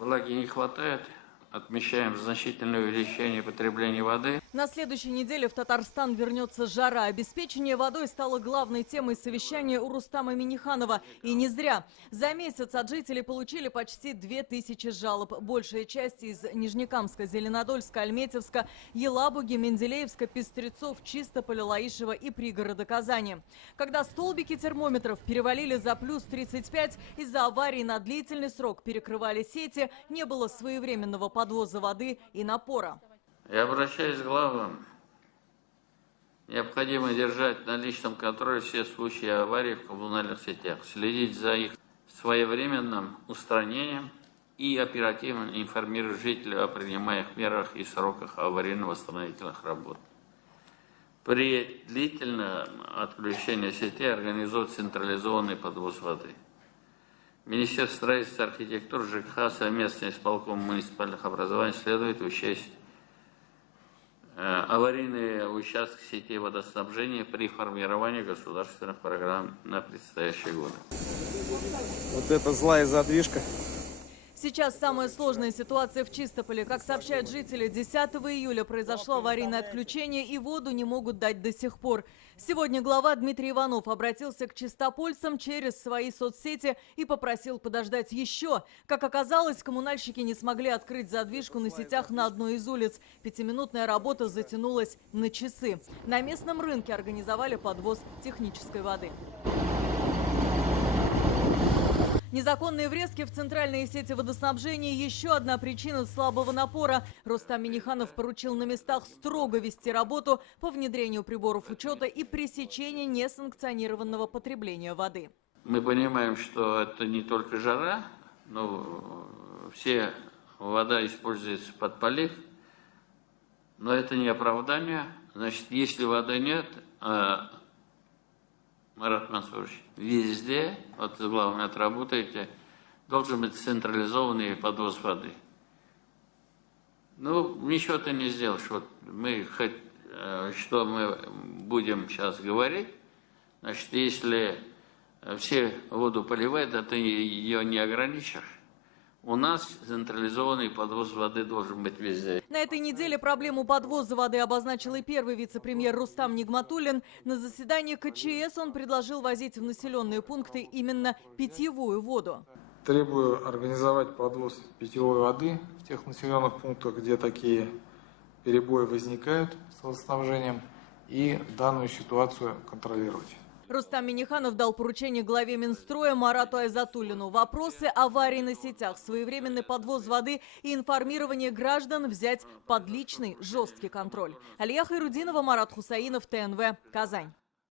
Влаги не хватает. Отмечаем значительное увеличение потребления воды. На следующей неделе в Татарстан вернется жара. Обеспечение водой стало главной темой совещания у Рустама Минниханова. И не зря. За месяц от жителей получили почти 2000 жалоб. Большая часть из Нижнекамска, Зеленодольска, Альметьевска, Елабуги, Менделеевска, Пестрецов, Чистополя, Лаишева и пригорода Казани. Когда столбики термометров перевалили за плюс 35, из-за аварий на длительный срок перекрывали сети, не было своевременного подвоза воды и напора. Я обращаюсь к главам. Необходимо держать на личном контроле все случаи аварий в коммунальных сетях, следить за их своевременным устранением и оперативно информировать жителей о принимаемых мерах и сроках аварийно-восстановительных работ. При длительном отключении сетей организовать централизованный подвоз воды. Министерство строительства и архитектуры, ЖКХ, совместно с исполкомом муниципальных образований следует учесть аварийные участки сетей водоснабжения при формировании государственных программ на предстоящие годы. Вот это злая задвижка. Сейчас самая сложная ситуация в Чистополе. Как сообщают жители, 10 июля произошло аварийное отключение и воду не могут дать до сих пор. Сегодня глава Дмитрий Иванов обратился к чистопольцам через свои соцсети и попросил подождать еще. Как оказалось, коммунальщики не смогли открыть задвижку на сетях на одной из улиц. Пятиминутная работа затянулась на часы. На местном рынке организовали подвоз технической воды. Незаконные врезки в центральные сети водоснабжения – еще одна причина слабого напора. Рустам Минниханов поручил на местах строго вести работу по внедрению приборов учета и пресечению несанкционированного потребления воды. Мы понимаем, что это не только жара, но все вода используется под полив, но это не оправдание. Значит, если воды нет, Марат Мансурович, везде, вот главное, отработаете, должен быть централизованный подвоз воды. Ну, ничего ты не сделаешь. Вот мы что мы будем сейчас говорить, значит, если все воду поливают, а ты ее не ограничишь. У нас централизованный подвоз воды должен быть везде. На этой неделе проблему подвоза воды обозначил и первый вице-премьер Рустам Нигматуллин. На заседании КЧС он предложил возить в населенные пункты именно питьевую воду. Требую организовать подвоз питьевой воды в тех населенных пунктах, где такие перебои возникают с водоснабжением, и данную ситуацию контролировать. Рустам Минниханов дал поручение главе Минстроя Марату Айзатуллину. Вопросы аварий на сетях, своевременный подвоз воды и информирование граждан взять под личный жесткий контроль. Алия Хайрудинова, Марат Хусаинов, ТНВ, Казань.